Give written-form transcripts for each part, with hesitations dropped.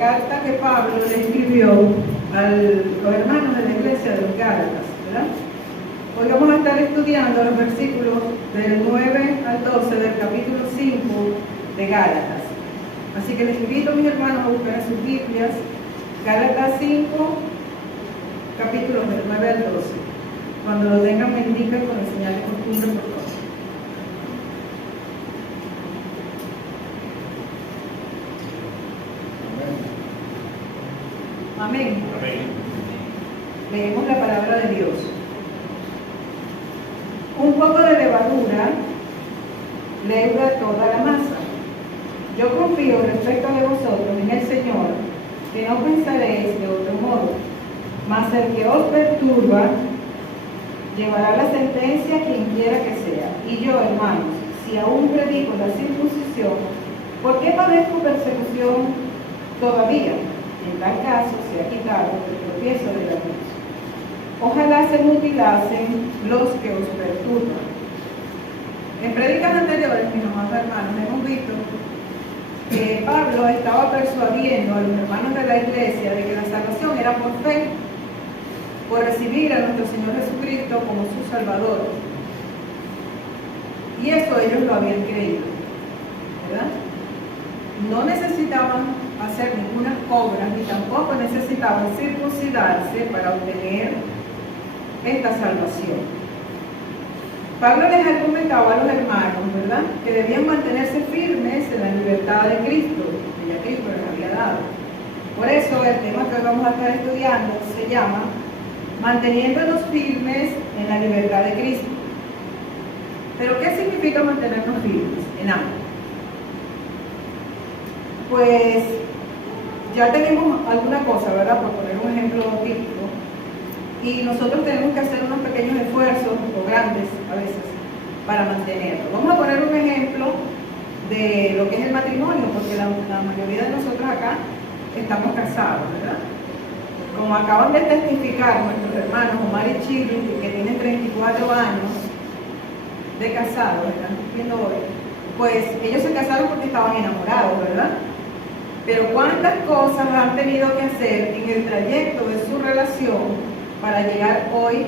carta que Pablo le escribió a los hermanos de la iglesia de los Gálatas, ¿verdad? Hoy vamos a estar estudiando los versículos del 9 al 12 del capítulo 5 de Gálatas. Así que les invito, mis hermanos, a buscar en sus Biblias Gálatas 5, capítulos del 9 al 12. Cuando lo tengan, me indiquen con el señal de costumbre, por favor. Amén. Amén. Leemos la palabra de Dios. Un poco de levadura leuda toda la masa. Yo confío respecto de vosotros en el Señor, que no pensaréis de otro modo, mas el que os perturba llevará la sentencia quien quiera que sea. Y yo, hermanos, si aún predico la circuncisión, ¿por qué padezco persecución todavía? En tal caso se ha quitado el tropiezo de la cruz. Ojalá se mutilasen los que os perturban. En prédicas anteriores, mis amados hermanos, hemos visto que Pablo estaba persuadiendo a los hermanos de la iglesia de que la salvación era por fe, por recibir a nuestro Señor Jesucristo como su Salvador. Y eso ellos lo habían creído, ¿verdad? No necesitaban hacer ninguna obra, ni tampoco necesitaban circuncidarse para obtener esta salvación. Pablo les argumentaba a los hermanos, ¿verdad?, que debían mantenerse firmes en la libertad de Cristo, que ya Cristo les había dado. Por eso el tema que hoy vamos a estar estudiando se llama Manteniéndonos firmes en la libertad de Cristo. ¿Pero qué significa mantenernos firmes en algo? Pues ya tenemos alguna cosa, ¿verdad?, por poner un ejemplo típico, y nosotros tenemos que hacer unos pequeños esfuerzos, o grandes a veces, para mantenerlo. Vamos a poner un ejemplo de lo que es el matrimonio, porque la mayoría de nosotros acá estamos casados, ¿verdad? Como acaban de testificar nuestros hermanos Omar y Chili, que tienen 34 años de casados, están cumpliendo hoy, pues ellos se casaron porque estaban enamorados, ¿verdad? Pero cuántas cosas han tenido que hacer en el trayecto de su relación para llegar hoy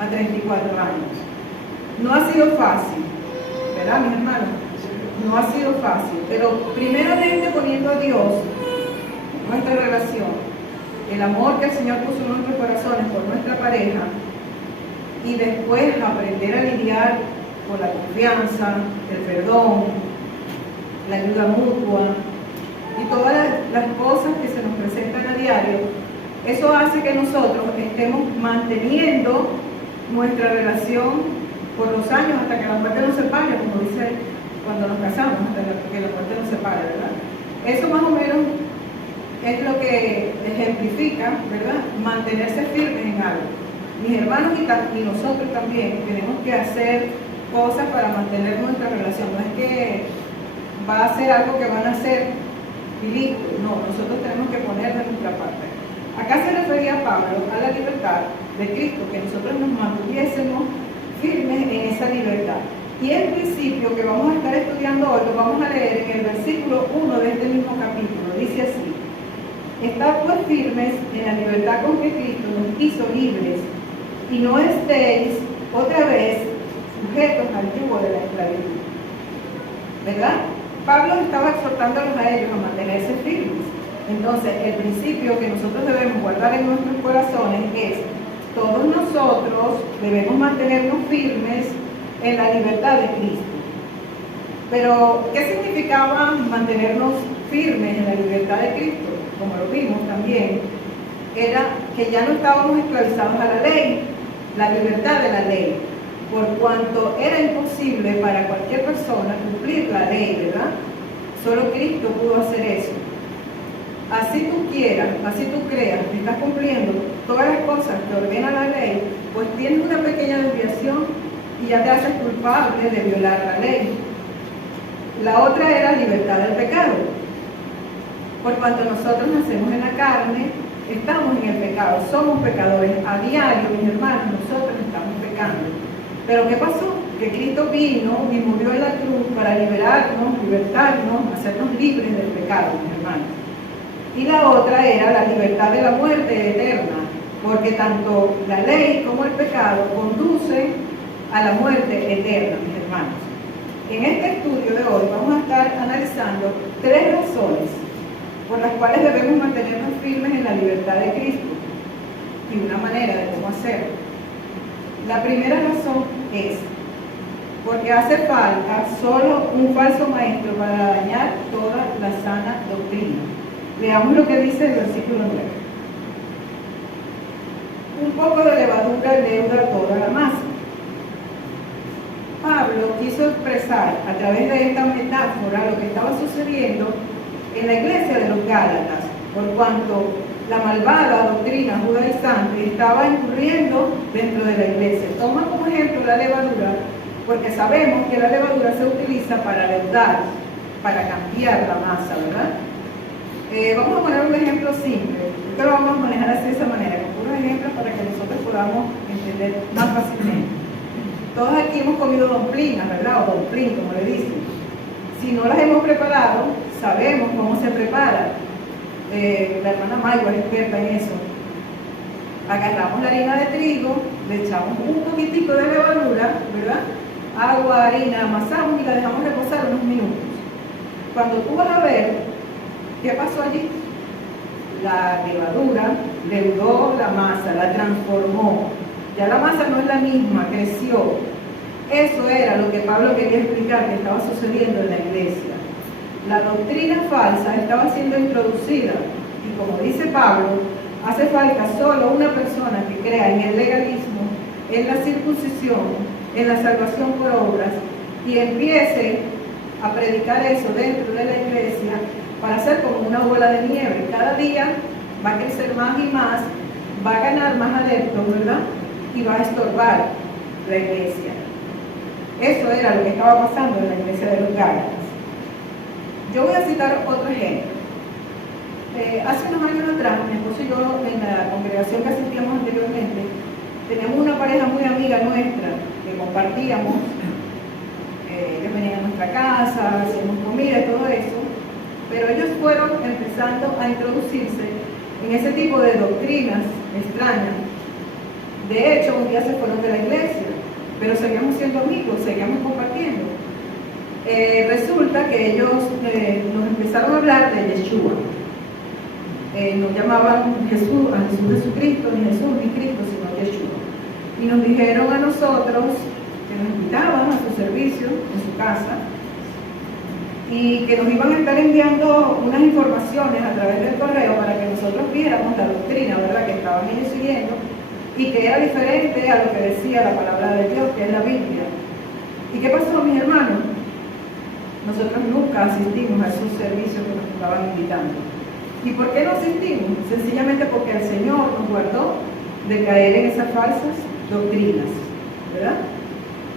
a 34 años. No ha sido fácil, ¿verdad, mis hermanos? No ha sido fácil, pero primeramente poniendo a Dios en nuestra relación, el amor que el Señor puso en nuestros corazones por nuestra pareja, y después aprender a lidiar con la confianza, el perdón, la ayuda mutua y todas las cosas que se nos presentan a diario. Eso hace que nosotros estemos manteniendo nuestra relación por los años hasta que la muerte nos separe, como dice cuando nos casamos, hasta que la muerte nos separe, ¿verdad? Eso más o menos es lo que ejemplifica, ¿verdad?, mantenerse firmes en algo. Mis hermanos y nosotros también tenemos que hacer cosas para mantener nuestra relación. No es que va a ser algo que van a hacer y listo. No, nosotros tenemos que poner de nuestra parte. Acá se refería Pablo a la libertad de Cristo, que nosotros nos mantuviésemos firmes en esa libertad. Y el principio que vamos a estar estudiando hoy lo vamos a leer en el versículo 1 de este mismo capítulo. Dice así: Estad pues firmes en la libertad con que Cristo nos hizo libres, y no estéis otra vez sujetos al yugo de la esclavitud. ¿Verdad? Pablo estaba exhortándolos a ellos a mantenerse firmes. Entonces, el principio que nosotros debemos guardar en nuestros corazones es: todos nosotros debemos mantenernos firmes en la libertad de Cristo. Pero, ¿qué significaba mantenernos firmes en la libertad de Cristo? Como lo vimos también, era que ya no estábamos esclavizados a la ley, la libertad de la ley, por cuanto era imposible para cualquier persona cumplir la ley, ¿verdad? Solo Cristo pudo hacer eso. Así tú quieras, así tú creas que estás cumpliendo todas las cosas que ordena la ley, pues tienes una pequeña desviación y ya te haces culpable de violar la ley. La otra era libertad del pecado. Por cuanto nosotros nacemos en la carne, estamos en el pecado, somos pecadores. A diario, mis hermanos, nosotros estamos pecando. Pero ¿qué pasó? Que Cristo vino y murió en la cruz para liberarnos, libertarnos, hacernos libres del pecado, mis hermanos. Y la otra era la libertad de la muerte eterna, porque tanto la ley como el pecado conducen a la muerte eterna, mis hermanos. En este estudio de hoy vamos a estar analizando 3 razones por las cuales debemos mantenernos firmes en la libertad de Cristo y una manera de cómo hacerlo. La primera razón es porque hace falta solo un falso maestro para dañar toda la sana doctrina. Veamos lo que dice el versículo 9. Un poco de levadura leuda toda la masa. Pablo quiso expresar a través de esta metáfora lo que estaba sucediendo en la iglesia de los Gálatas, por cuanto la malvada doctrina judaizante estaba incurriendo dentro de la iglesia. Toma como ejemplo la levadura, porque sabemos que la levadura se utiliza para leudar, para cambiar la masa, ¿verdad? Vamos a poner un ejemplo simple. Esto lo vamos a manejar así de esa manera, con puros ejemplos para que nosotros podamos entender más fácilmente. Todos aquí hemos comido domplinas, ¿verdad? O domplín, como le dicen. Si no las hemos preparado, sabemos cómo se prepara. La hermana Maywa es experta en eso. Agarramos la harina de trigo, le echamos un poquitico de levadura, ¿verdad? Agua, harina, amasamos y la dejamos reposar unos minutos. Cuando tú vas a ver, ¿qué pasó allí? La levadura leudó la masa, la transformó. Ya la masa no es la misma, creció. Eso era lo que Pablo quería explicar que estaba sucediendo en la iglesia. La doctrina falsa estaba siendo introducida y como dice Pablo, hace falta solo una persona que crea en el legalismo, en la circuncisión, en la salvación por obras y empiece a predicar eso dentro de la iglesia para hacer como una bola de nieve. Cada día va a crecer más y más, va a ganar más adeptos, ¿verdad? Y va a estorbar la iglesia. Eso era lo que estaba pasando en la iglesia de los Gálatas. Yo voy a citar otro ejemplo. Hace unos años atrás, mi esposo y yo, en la congregación que asistíamos anteriormente, teníamos una pareja muy amiga nuestra, que compartíamos. Ellos venían a nuestra casa, hacíamos comida y todo eso, pero ellos fueron empezando a introducirse en ese tipo de doctrinas extrañas. De hecho, un día se fueron de la iglesia, pero seguíamos siendo amigos, seguíamos compartiendo. Resulta que ellos nos empezaron a hablar de Yeshua. No llamaban Jesús, a Jesucristo, ni Jesús, ni Cristo, sino Yeshua. Y nos dijeron a nosotros que nos invitaban a su servicio en su casa y que nos iban a estar enviando unas informaciones a través del correo para que nosotros viéramos la doctrina, ¿verdad?, que estaban ellos siguiendo y que era diferente a lo que decía la palabra de Dios, que es la Biblia. ¿Y qué pasó, mis hermanos? Nosotros nunca asistimos a esos servicios que nos estaban invitando. ¿Y por qué no asistimos? Sencillamente porque el Señor nos guardó de caer en esas falsas doctrinas, ¿verdad?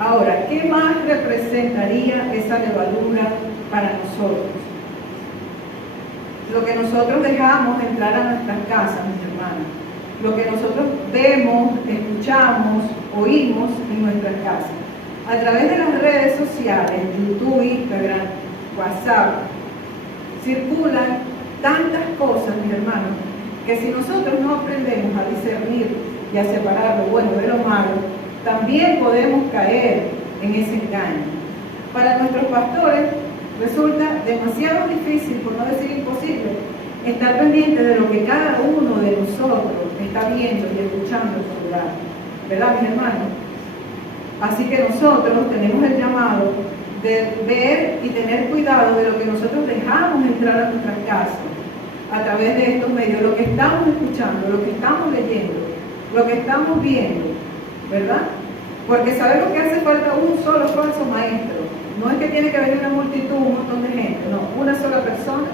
Ahora, ¿qué más representaría esa levadura para nosotros? Lo que nosotros dejamos entrar a nuestras casas, mis hermanos. Lo que nosotros vemos, escuchamos, oímos en nuestras casas. A través de las redes sociales, YouTube, Instagram, WhatsApp, circulan tantas cosas, mis hermanos, que si nosotros no aprendemos a discernir y a separar lo bueno de lo malo, también podemos caer en ese engaño. Para nuestros pastores resulta demasiado difícil, por no decir imposible, estar pendiente de lo que cada uno de nosotros está viendo y escuchando en su lugar, ¿verdad, mis hermanos? Así que nosotros tenemos el llamado de ver y tener cuidado de lo que nosotros dejamos entrar a nuestras casas a través de estos medios, lo que estamos escuchando, lo que estamos leyendo, lo que estamos viendo, ¿verdad? Porque sabemos que hace falta un solo falso maestro. No es que tiene que venir una multitud, un montón de gente, no, una sola persona,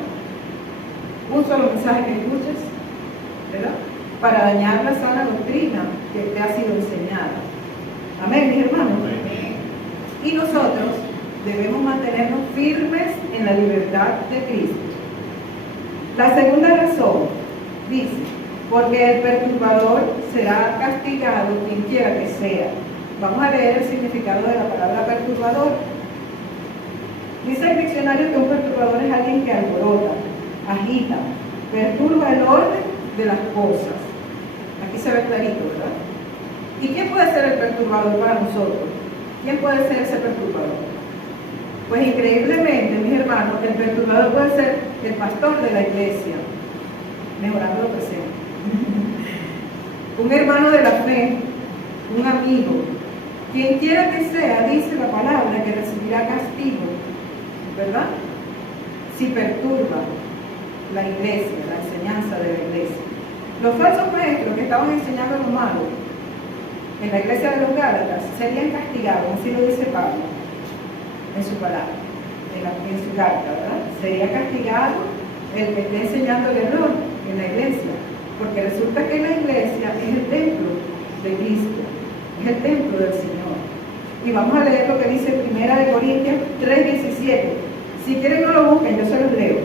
un solo mensaje que escuches, ¿verdad?, para dañar la sana doctrina que te ha sido enseñada. Amén, mis hermanos. Amén. Y nosotros debemos mantenernos firmes en la libertad de Cristo. La segunda razón dice, porque el perturbador será castigado quien quiera que sea. Vamos a leer el significado de la palabra perturbador. Dice el diccionario que un perturbador es alguien que alborota, agita, perturba el orden de las cosas. Aquí se ve clarito, ¿verdad? ¿Y quién puede ser el perturbador para nosotros? ¿Quién puede ser ese perturbador? Pues increíblemente, mis hermanos, el perturbador puede ser el pastor de la iglesia, mejorando lo presente. Un hermano de la fe, un amigo, quien quiera que sea, dice la palabra, que recibirá castigo, ¿verdad? Si perturba la iglesia, la enseñanza de la iglesia. Los falsos maestros que estaban enseñando lo malo en la iglesia de los Gálatas serían castigados, así lo dice Pablo en su palabra, en su carta, ¿verdad? Sería castigado el que esté enseñando el error en la iglesia, porque resulta que la iglesia es el templo de Cristo, es el templo del Señor. Y vamos a leer lo que dice 1 Corintios 3:17. Si quieren no lo busquen, yo se los leo.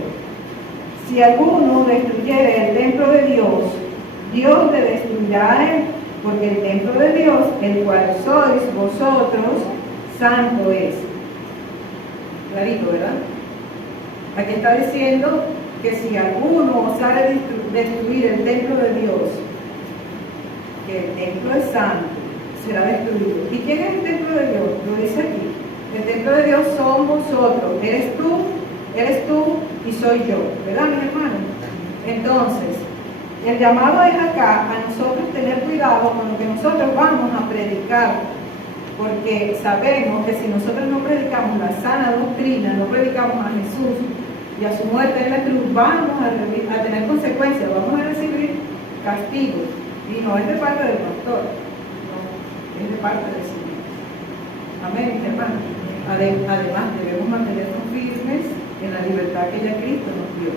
Si alguno destruyere el templo de Dios, Dios le destruirá a él, porque el templo de Dios, el cual sois vosotros, santo es. Clarito, ¿verdad? Aquí está diciendo que si alguno osara destruir el templo de Dios, que el templo es santo, será destruido. ¿Y quién es el templo de Dios? Lo dice aquí. El templo de Dios son vosotros. Eres tú y soy yo. ¿Verdad, mis hermanos? Entonces, el llamado es acá a nosotros tener cuidado con lo que nosotros vamos a predicar, porque sabemos que si nosotros no predicamos la sana doctrina, no predicamos a Jesús y a su muerte en la cruz, vamos a tener consecuencias, vamos a recibir castigo. Y no es de parte del pastor, no, es de parte del Señor. Amén, mis hermanos. Además, debemos mantenernos firmes en la libertad que ya Cristo nos dio.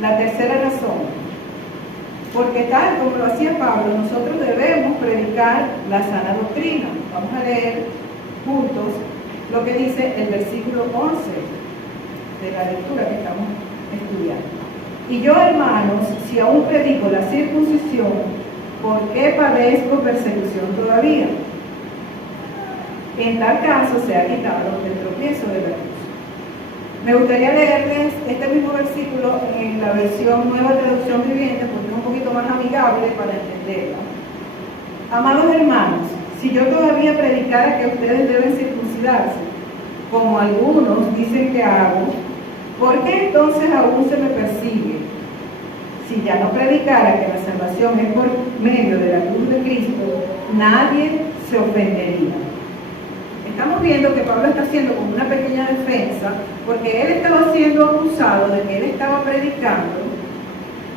La tercera razón, porque tal como lo hacía Pablo, nosotros debemos predicar la sana doctrina. Vamos a leer juntos lo que dice el versículo 11 de la lectura que estamos estudiando. Y yo, hermanos, si aún predico la circuncisión, ¿por qué padezco persecución todavía? En tal caso se ha quitado el tropiezo de la cruz. Me gustaría leerles este mismo versículo en la versión Nueva Traducción Viviente, porque es un poquito más amigable para entenderla. Amados hermanos, si yo todavía predicara que ustedes deben circuncidarse, como algunos dicen que hago, ¿por qué entonces aún se me persigue? Si ya no predicara que la salvación es por medio de la cruz de Cristo, nadie se ofendería. Estamos viendo que Pablo está haciendo como una pequeña defensa, porque él estaba siendo acusado de que él estaba predicando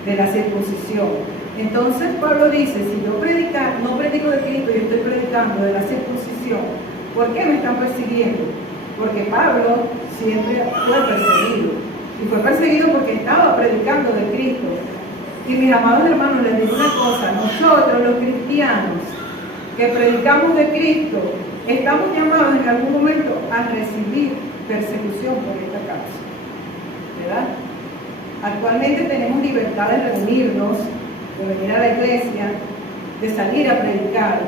de la circuncisión. Entonces Pablo dice, si yo no predico de Cristo, yo estoy predicando de la circuncisión, ¿por qué me están persiguiendo? Porque Pablo siempre fue perseguido. Y fue perseguido porque estaba predicando de Cristo. Y mis amados hermanos, les digo una cosa, nosotros los cristianos que predicamos de Cristo, estamos llamados en algún momento a recibir persecución por esta causa, ¿verdad? Actualmente tenemos libertad de reunirnos, de venir a la iglesia, de salir a predicar,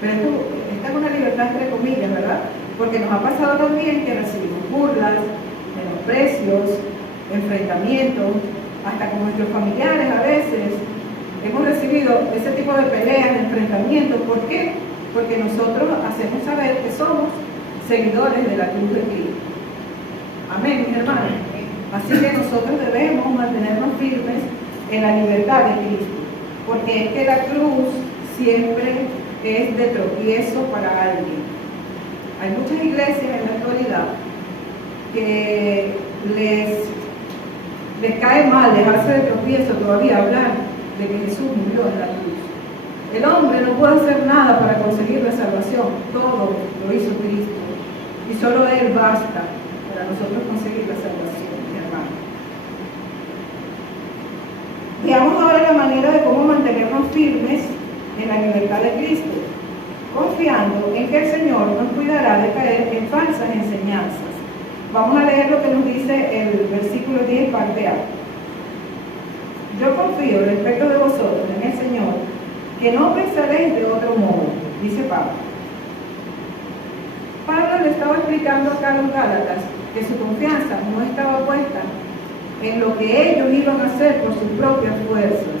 pero esta es una libertad entre comillas, ¿verdad? Porque nos ha pasado también que recibimos burlas, menosprecios, enfrentamientos, hasta con nuestros familiares a veces. Hemos recibido ese tipo de peleas, de enfrentamientos. ¿Por qué? Porque nosotros hacemos saber que somos seguidores de la cruz de Cristo. Amén, mis hermanos. Así que nosotros debemos mantenernos firmes en la libertad de Cristo, porque es que la cruz siempre es de tropiezo para alguien. Hay muchas iglesias en la actualidad que les cae mal dejarse de tropiezo todavía hablar de que Jesús murió en la cruz. El hombre no puede hacer nada para conseguir la salvación, todo lo hizo Cristo, y solo Él basta para nosotros conseguir la salvación, mi hermano. Veamos ahora la manera de cómo mantenernos firmes en la libertad de Cristo, confiando en que el Señor nos cuidará de caer en falsas enseñanzas. Vamos a leer lo que nos dice el versículo 10, parte A. Yo confío respecto de vosotros en el Señor, que no pensaréis de otro modo, dice Pablo. Pablo le estaba explicando acá a los Gálatas que su confianza no estaba puesta en lo que ellos iban a hacer por sus propias fuerzas.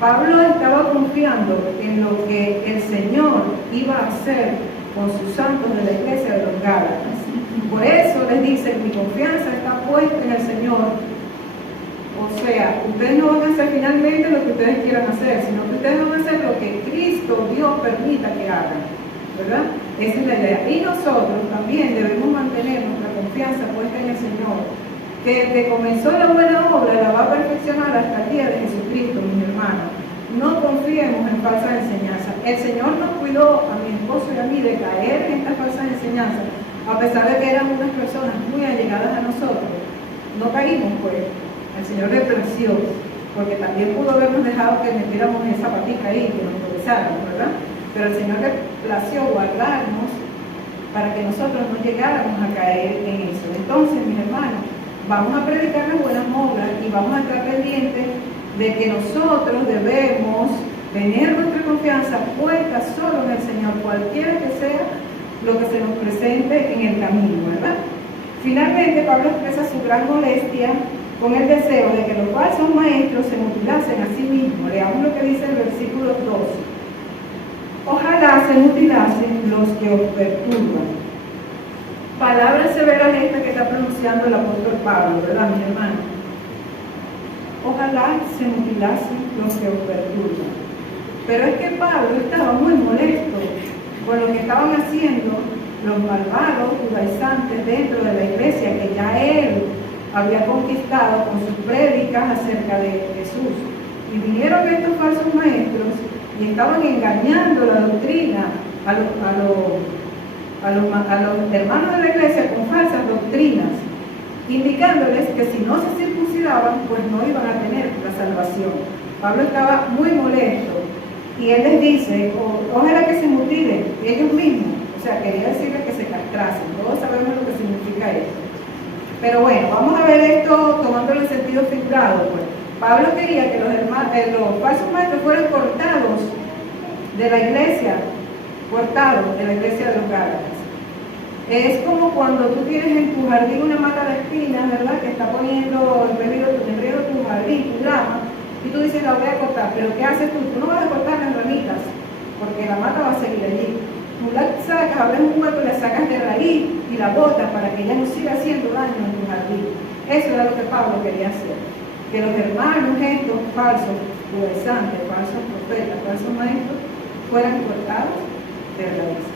Pablo estaba confiando en lo que el Señor iba a hacer con sus santos de la iglesia de los Gálatas. Por eso les dice, mi confianza está puesta en el Señor. O sea, ustedes no van a hacer finalmente lo que ustedes quieran hacer, sino que ustedes van a hacer lo que Cristo, Dios, permita que hagan, ¿verdad? Esa es la idea. Y nosotros también debemos mantener nuestra confianza puesta en el Señor, que el que comenzó la buena obra la va a perfeccionar hasta el día de Jesucristo, mis hermanos. No confiemos en falsas enseñanzas. El Señor nos cuidó a mi esposo y a mí de caer en estas falsas enseñanzas, a pesar de que eran unas personas muy allegadas a nosotros. No caímos, pues. El Señor le plació, porque también pudo habernos dejado que metiéramos esa patica ahí, que nos tropezáramos, ¿verdad? Pero el Señor le plació guardarnos para que nosotros no llegáramos a caer en eso. Entonces, mis hermanos, vamos a predicar las buenas obras y vamos a estar pendientes de que nosotros debemos tener nuestra confianza puesta solo en el Señor, cualquiera que sea lo que se nos presente en el camino, ¿verdad? Finalmente, Pablo expresa su gran molestia con el deseo de que los falsos maestros se mutilasen a sí mismos. Leamos lo que dice el versículo 12. Ojalá se mutilasen los que os perturban. Palabras severas esta que está pronunciando el apóstol Pablo, ¿verdad, mis hermanos? Ojalá se mutilasen los que os perturban. Pero es que Pablo estaba muy molesto con lo que estaban haciendo los malvados judaizantes dentro de la iglesia, que ya él había conquistado con sus prédicas acerca de Jesús. Y vinieron estos falsos maestros y estaban engañando la doctrina a los hermanos de la iglesia con falsas doctrinas, indicándoles que si no se circuncidaban, pues no iban a tener la salvación. Pablo estaba muy molesto y él les dice, ojalá que se mutilen ellos mismos. O sea, quería decirles que se castrasen. Todos sabemos lo que significa esto. Pero bueno, vamos a ver esto tomándolo en sentido figurado. Pues. Pablo quería que los falsos maestros fueran cortados de la iglesia, cortados de la iglesia de los Gálatas. Es como cuando tú tienes en tu jardín una mata de espinas, ¿verdad? Que está poniendo en peligro tu jardín, tu grama, y tú dices, la voy a cortar. Pero ¿qué haces tú? Tú no vas a cortar las ramitas, porque la mata va a seguir allí. Tú la sacas, abres un hueco, la sacas de raíz y la botas para que ella no siga haciendo daño en tu jardín. Eso era lo que Pablo quería hacer. Que los hermanos estos falsos judaizantes, falsos profetas, falsos maestros, fueran cortados de raíz.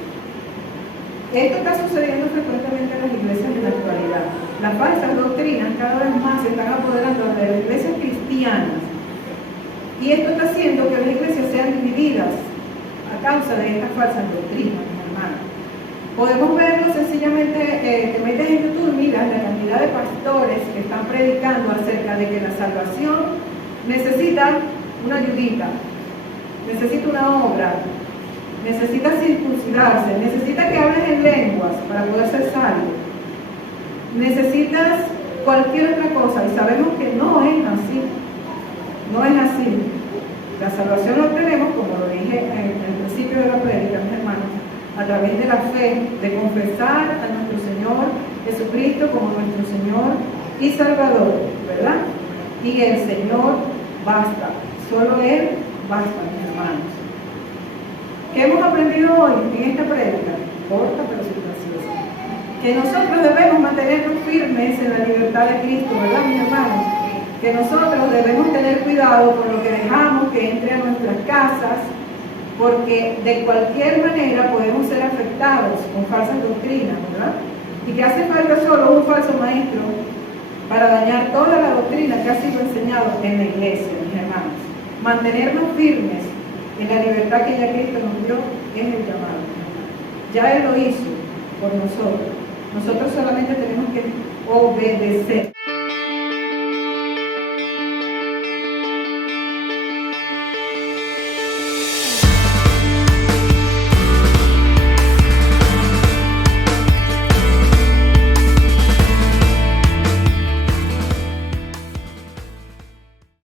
Esto está sucediendo frecuentemente en las iglesias de la actualidad. Las falsas doctrinas cada vez más se están apoderando de las iglesias cristianas. Y esto está haciendo que las iglesias sean divididas a causa de estas falsas doctrinas, mis hermanos. Podemos verlo sencillamente, te metes en YouTube y miras la cantidad de pastores que están predicando acerca de que la salvación necesita una ayudita, necesita una obra, necesita circuncidarse, necesita que hables en lenguas para poder ser salvo, necesitas cualquier otra cosa, y sabemos que no es así, no es así. La salvación la obtenemos, como lo dije en el principio de la prédica, mis hermanos, a través de la fe, de confesar a nuestro Señor Jesucristo como nuestro Señor y Salvador, ¿verdad? Y el Señor basta, solo Él basta, mis hermanos. ¿Qué hemos aprendido hoy en esta prédica? Corta pero sustanciosa. Que nosotros debemos mantenernos firmes en la libertad de Cristo, ¿verdad, mis hermanos? Que nosotros debemos tener cuidado con lo que dejamos que entre a nuestras casas, porque de cualquier manera podemos ser afectados con falsas doctrinas, ¿verdad? Y que hace falta solo un falso maestro para dañar toda la doctrina que ha sido enseñado en la iglesia, mis hermanos. Mantenernos firmes en la libertad que ya Cristo nos dio es el llamado. Ya Él lo hizo por nosotros. Nosotros solamente tenemos que obedecer.